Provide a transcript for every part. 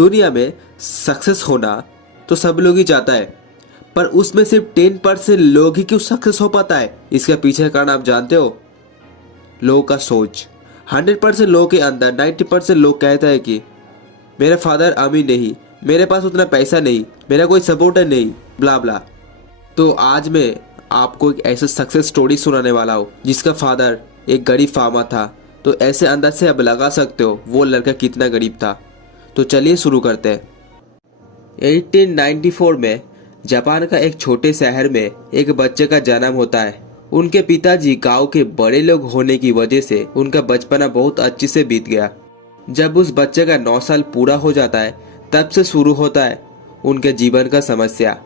दुनिया में सक्सेस होना तो सब लोग ही चाहता है, पर उसमें सिर्फ 10% लोग ही क्यों सक्सेस हो पाता है? इसका पीछे का कारण आप जानते हो? लोगों का सोच। 100% लोगों के अंदर 90% लोग कहते हैं कि मेरे फादर अमीर नहीं, मेरे पास उतना पैसा नहीं, मेरा कोई सपोर्टर नहीं, ब्ला ब्ला। तो आज मैं आपको एक ऐसा सक्सेस स्टोरी सुनाने वाला हूँ जिसका फादर एक गरीब फार्मर था। तो ऐसे अंदाज से आप लगा सकते हो वो लड़का कितना गरीब था। तो चलिए शुरू करते हैं। 1894 में जापान का एक छोटे शहर में एक बच्चे का जन्म होता है। उनके पिताजी गांव के बड़े लोग होने की वजह से उनका बचपना बहुत अच्छे से बीत गया। जब उस बच्चे का 9 साल पूरा हो जाता है तब से शुरू होता है उनके जीवन का समस्या।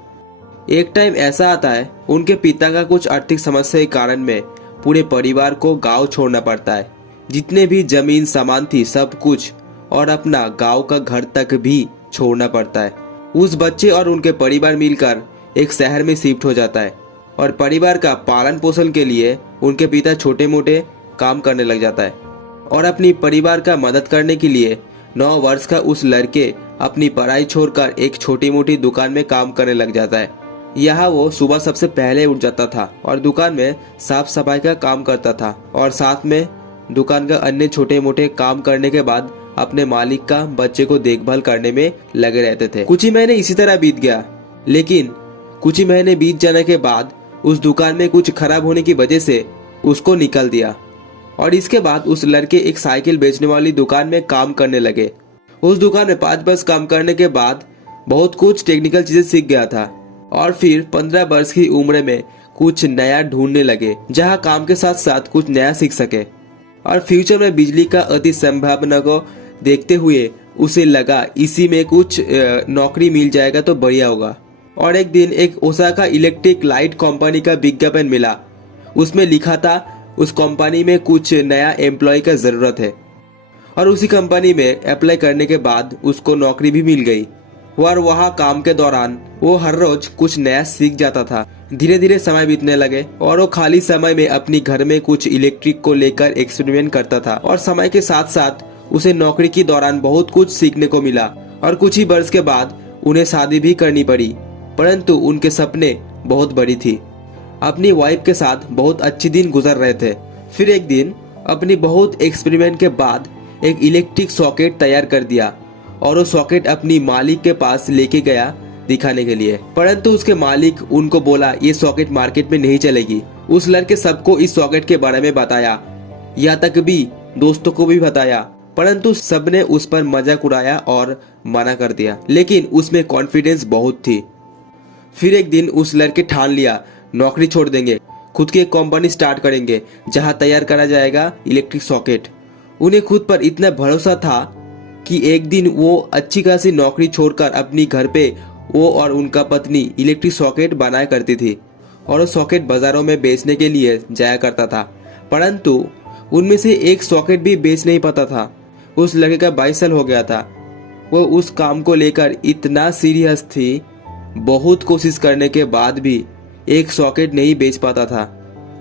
एक टाइम ऐसा आता है उनके पिता का कुछ आर्थिक समस्या के कारण में पूरे परिवार को गांव छोड़ना पड़ता है। जितने भी जमीन सामान थी सब कुछ, और अपना गांव का घर तक भी छोड़ना पड़ता है। उस बच्चे और उनके परिवार मिलकर एक शहर में शिफ्ट हो जाता है और परिवार का पालन पोषण के लिए उनके पिता छोटे मोटे काम करने लग जाता है। और अपनी परिवार का मदद करने के लिए 9 वर्ष का उस लड़के अपनी पढ़ाई छोड़कर एक छोटी मोटी दुकान में काम करने लग जाता है। यहाँ वो सुबह सबसे पहले उठ जाता था और दुकान में साफ सफाई का काम करता था, और साथ में दुकान का अन्य छोटे मोटे काम करने के बाद अपने मालिक का बच्चे को देखभाल करने में लगे रहते थे। कुछ ही महीने इसी तरह बीत गया, लेकिन कुछ ही महीने बीत जाने के बाद उस दुकान में कुछ खराब होने की वजह से उसको निकाल दिया, और इसके बाद उस लड़के एक साइकिल बेचने वाली दुकान में काम करने लगे। उस दुकान में 5 वर्ष काम करने के बाद बहुत कुछ टेक्निकल चीजें सीख गया था, और फिर 15 वर्ष की उम्र में कुछ नया ढूंढने लगे जहां काम के साथ साथ कुछ नया सीख सके। और फ्यूचर में बिजली का अति संभावना को देखते हुए उसे लगा इसी में कुछ नौकरी मिल जाएगा तो बढ़िया होगा। और एक दिन एक ओसाका इलेक्ट्रिक लाइट कंपनी का विज्ञापन मिला। उसमें लिखा था उस कंपनी में कुछ नया एम्प्लॉय का जरूरत है, और उसी कंपनी में अप्लाई करने के बाद उसको नौकरी भी मिल गई। और वहाँ काम के दौरान वो हर रोज कुछ नया सीख जाता था। धीरे धीरे समय बीतने लगे और वो खाली समय में अपनी घर में कुछ इलेक्ट्रिक को लेकर एक्सपेरिमेंट करता था। और समय के साथ साथ उसे नौकरी के दौरान बहुत कुछ सीखने को मिला, और कुछ ही वर्ष के बाद उन्हें शादी भी करनी पड़ी। परंतु उनके सपने बहुत बड़ी थी। अपनी वाइफ के साथ बहुत अच्छे दिन गुजर रहे थे। फिर एक दिन अपनी बहुत एक्सपेरिमेंट के बाद एक इलेक्ट्रिक सॉकेट तैयार कर दिया, और वो सॉकेट अपनी मालिक के पास लेके गया दिखाने के लिए। परंतु उसके मालिक उनको बोला ये सॉकेट मार्केट में नहीं चलेगी। उस लड़के सबको इस सॉकेट के बारे में बताया, यहाँ तक भी दोस्तों को भी बताया, परंतु सबने उस पर मजाक उड़ाया और मना कर दिया। लेकिन उसमें कॉन्फिडेंस बहुत थी। फिर एक दिन उस लड़के ठान लिया नौकरी छोड़ देंगे, खुद की एक कंपनी स्टार्ट करेंगे जहां तैयार करा जाएगा इलेक्ट्रिक सॉकेट। उन्हें खुद पर इतना भरोसा था कि एक दिन वो अच्छी खासी नौकरी छोड़कर अपनी घर पे वो और उनका पत्नी इलेक्ट्रिक सॉकेट बनाया करती थी, और वो सॉकेट बाजारों में बेचने के लिए जाया करता था। परंतु उनमें से एक सॉकेट भी बेच नहीं पाता था। उस लड़के का 22 साल हो गया था। वो उस काम को लेकर इतना सीरियस थी, बहुत कोशिश करने के बाद भी एक सॉकेट नहीं बेच पाता था।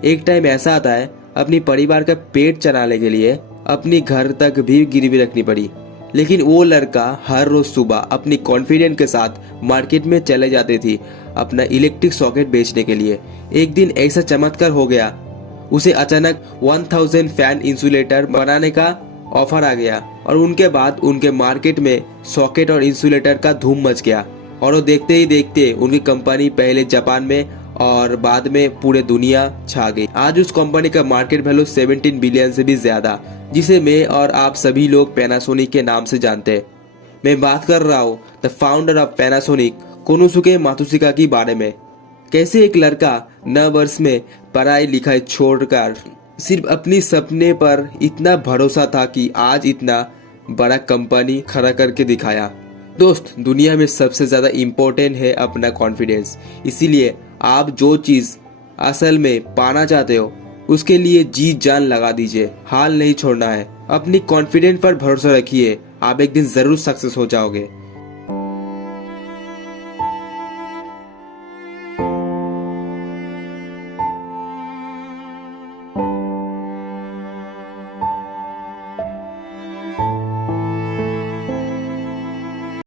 एक टाइम ऐसा आता है अपनी परिवार का पेट चलाने के लिए अपनी घर तक भी गिरवी रखनी पड़ी। लेकिन वो लड़का हर रोज सुबह अपनी कॉन्फिडेंस के साथ मार्केट में चले जाते थे अपना इलेक्ट्रिक सॉकेट बेचने के लिए। एक दिन ऐसा चमत्कार हो गया, उसे अचानक 1000 फैन इंसुलेटर बनाने का ऑफर आ गया, और उनके बाद उनके मार्केट में सॉकेट और इंसुलेटर का धूम मच गया। और वो देखते ही देखते उनकी कंपनी पहले जापान में और बाद में पूरे दुनिया छा गई। आज उस कंपनी का मार्केट वैल्यू 17 बिलियन से भी ज्यादा, जिसे मैं और आप सभी लोग पैनासोनिक के नाम से जानते हैं। मैं बात कर रहा हूँ the founder of Panasonic, Konosuke Matsushita के बारे में। कैसे एक लड़का 9 वर्ष में पढ़ाई लिखाई छोड़कर सिर्फ अपनी सपने पर इतना भरोसा था कि आज इतना बड़ा कंपनी खड़ा करके दिखाया। दोस्त, दुनिया में सबसे ज्यादा इम्पोर्टेंट है अपना कॉन्फिडेंस। इसीलिए आप जो चीज असल में पाना चाहते हो उसके लिए जी जान लगा दीजिए, हाल नहीं छोड़ना है। अपनी कॉन्फिडेंस पर भरोसा रखिए, आप एक दिन जरूर सक्सेस हो जाओगे।